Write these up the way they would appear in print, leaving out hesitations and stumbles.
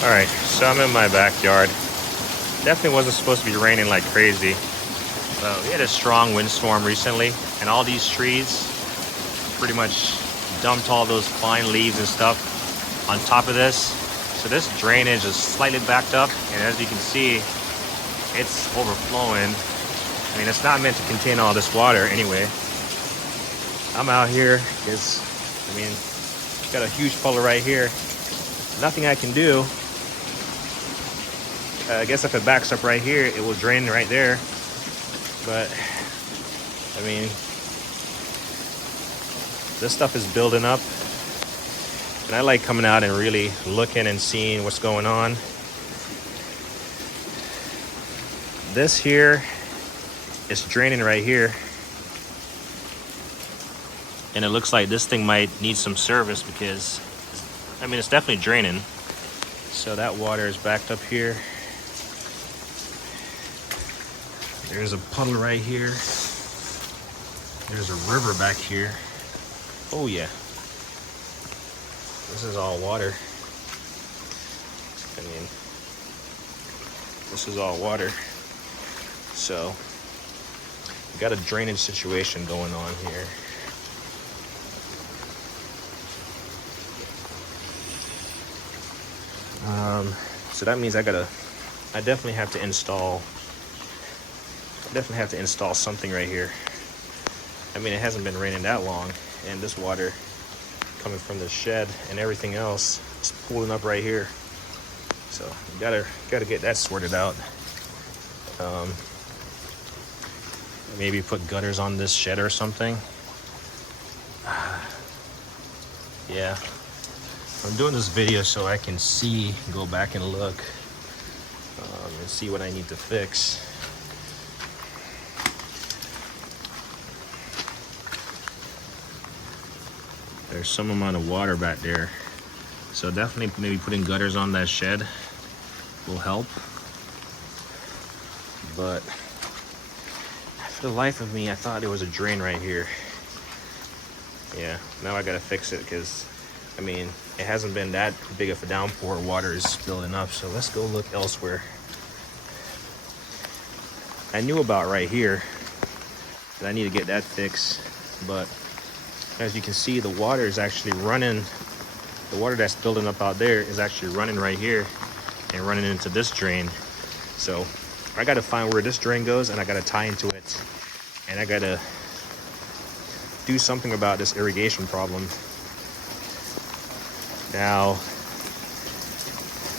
All right, so I'm in my backyard. Definitely wasn't supposed to be raining like crazy. We had a strong windstorm recently, and all these trees pretty much dumped all those fine leaves and stuff on top of this. So this drainage is slightly backed up, and as you can see, it's overflowing. I mean, it's not meant to contain all this water anyway. I'm out here because, I mean, got a huge puddle right here. Nothing I can do. I guess if it backs up right here, it will drain right there. But, I mean, this stuff is building up. And I like coming out and really looking and seeing what's going on. This here is draining right here. And it looks like this thing might need some service because, I mean, it's definitely draining. So that water is backed up here. There's a puddle right here. There's a river back here. Oh yeah. This is all water. I mean, this is all water. So, we got a drainage situation going on here. So that means I definitely have to install something right here. I mean, it hasn't been raining that long, and this water coming from the shed and everything else is pooling up right here. So you gotta get that sorted out. Maybe put gutters on this shed or something. Yeah, I'm doing this video so I can go back and look and see what I need to fix. There's some amount of water back there. So definitely maybe putting gutters on that shed will help. But for the life of me, I thought there was a drain right here. Yeah, now I gotta fix it because, I mean, it hasn't been that big of a downpour. Water is building up, so let's go look elsewhere. I knew about right here that I need to get that fixed, but as you can see, the water is actually running. The water that's building up out there is actually running right here and running into this drain. So I gotta find where this drain goes and I gotta tie into it. And I gotta do something about this irrigation problem. Now,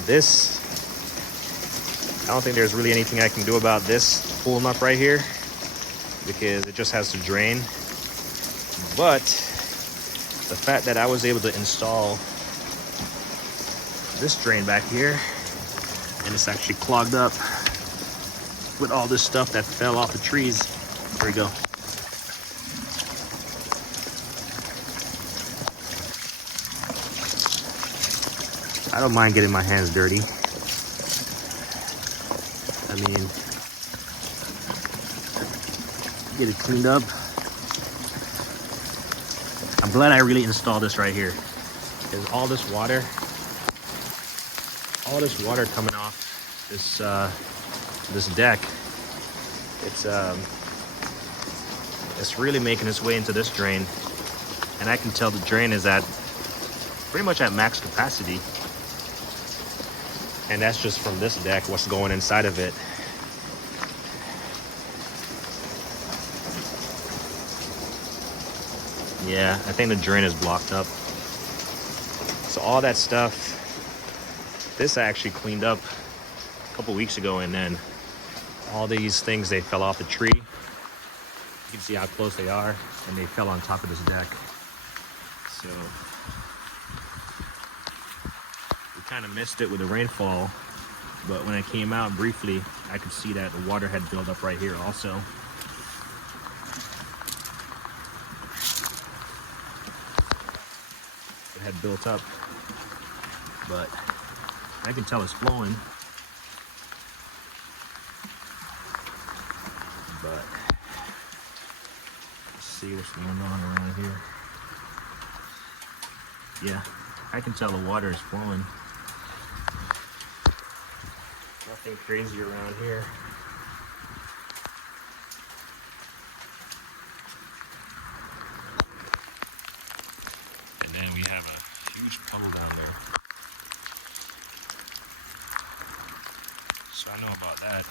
this, I don't think there's really anything I can do about this pulling up right here because it just has to drain. But the fact that I was able to install this drain back here and it's actually clogged up with all this stuff that fell off the trees. There we go. I don't mind getting my hands dirty. I mean, get it cleaned up. I'm glad I really installed this right here. Because all this water coming off this deck, it's really making its way into this drain. And I can tell the drain is at pretty much at max capacity. And that's just from this deck, what's going inside of it. Yeah, I think the drain is blocked up. So all that stuff, this I actually cleaned up a couple weeks ago, and then all these things, they fell off the tree. You can see how close they are, and they fell on top of this deck. So we kind of missed it with the rainfall, but when I came out briefly, I could see that the water had built up right here also. It had built up, but I can tell it's flowing. But let's see what's going on around here. Yeah, I can tell the water is flowing. Nothing crazy around here. And then we have a huge puddle down there. So I know about that.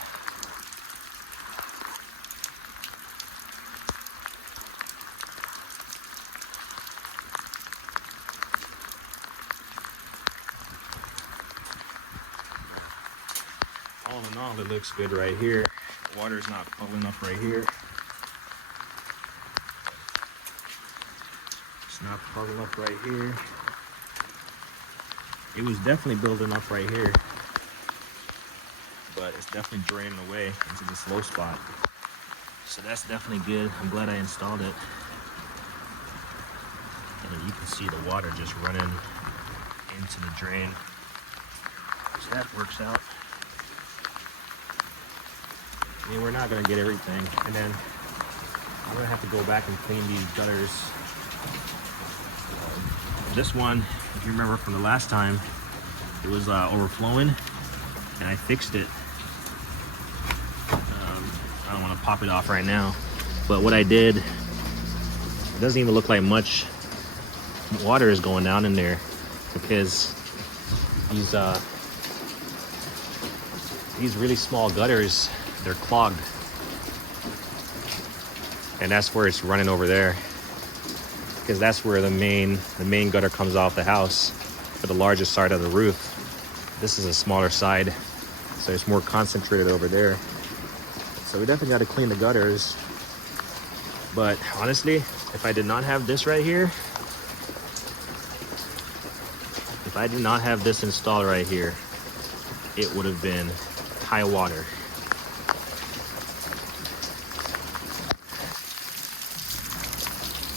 All in all, it looks good right here. Water's not bubbling up right here. It's not bubbling up right here. It was definitely building up right here, but it's definitely draining away into this low spot. So that's definitely good. I'm glad I installed it. And you can see the water just running into the drain. So that works out. I mean, we're not gonna get everything. And then I'm gonna have to go back and clean these gutters. This one, if you remember from the last time, it was overflowing, and I fixed it. I don't want to pop it off right now, but what I did, it doesn't even look like much water is going down in there because these really small gutters, they're clogged, and that's where it's running over there, because that's where the main gutter comes off the house for the largest side of the roof. This is a smaller side, so it's more concentrated over there. So we definitely got to clean the gutters. But honestly, if I did not have this right here, if I did not have this installed right here, it would have been high water.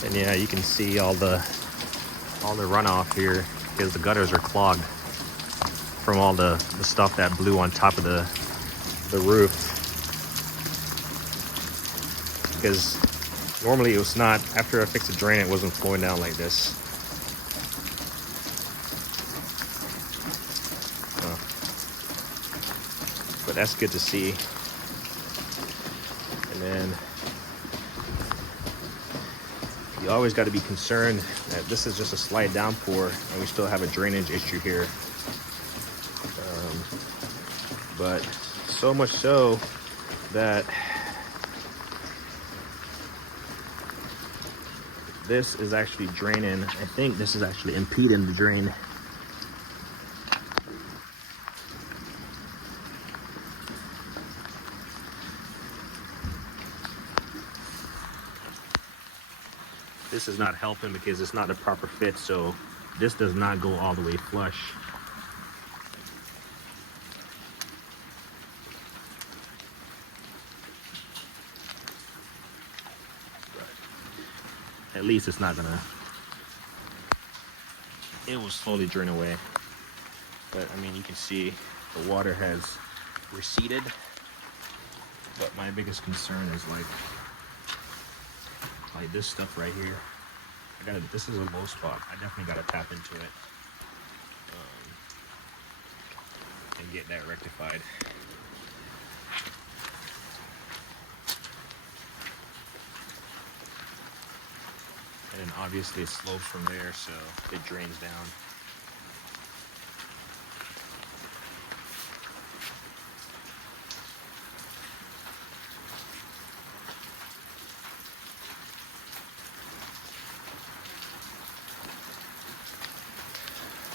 And yeah, you can see all the runoff here because the gutters are clogged from all the stuff that blew on top of the roof. Because normally it was not, after I fixed the drain, it wasn't flowing down like this. But that's good to see. And then you always got to be concerned that this is just a slight downpour and we still have a drainage issue here. But so much so that this is actually draining. I think this is actually impeding the drain. This is not helping because it's not a proper fit, so this does not go all the way flush. But at least it's not gonna, it will slowly drain away. But I mean, you can see the water has receded. But my biggest concern is like this stuff right here. This is a low spot. I definitely gotta tap into it and get that rectified. And then obviously it slopes from there, so it drains down.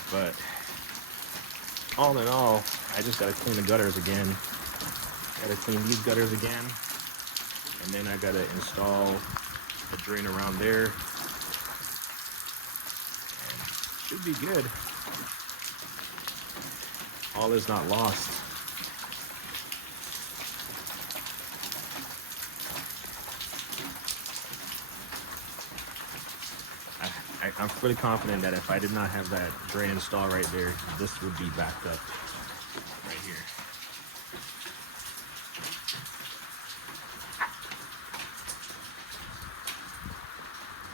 But all in all, I just gotta clean the gutters again. Gotta clean these gutters again. And then I gotta install a drain around there. And should be good. All is not lost. I'm fully confident that if I did not have that drain installed right there, this would be backed up right here.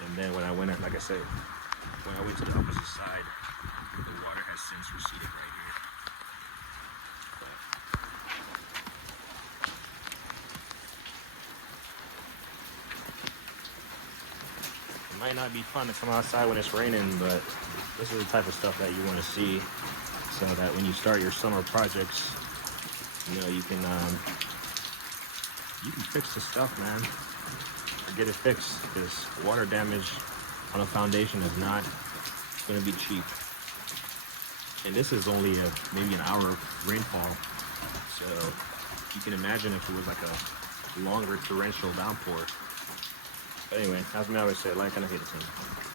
And then when I went, like I said, when I went to the opposite side, the water has since receded right here. But might not be fun to come outside when it's raining, but this is the type of stuff that you want to see so that when you start your summer projects, you know, you can fix the stuff, man, or get it fixed, because water damage on a foundation is not going to be cheap. And this is only maybe an hour of rainfall, so you can imagine if it was like a longer torrential downpour. But anyway, as I always say, like and hate it.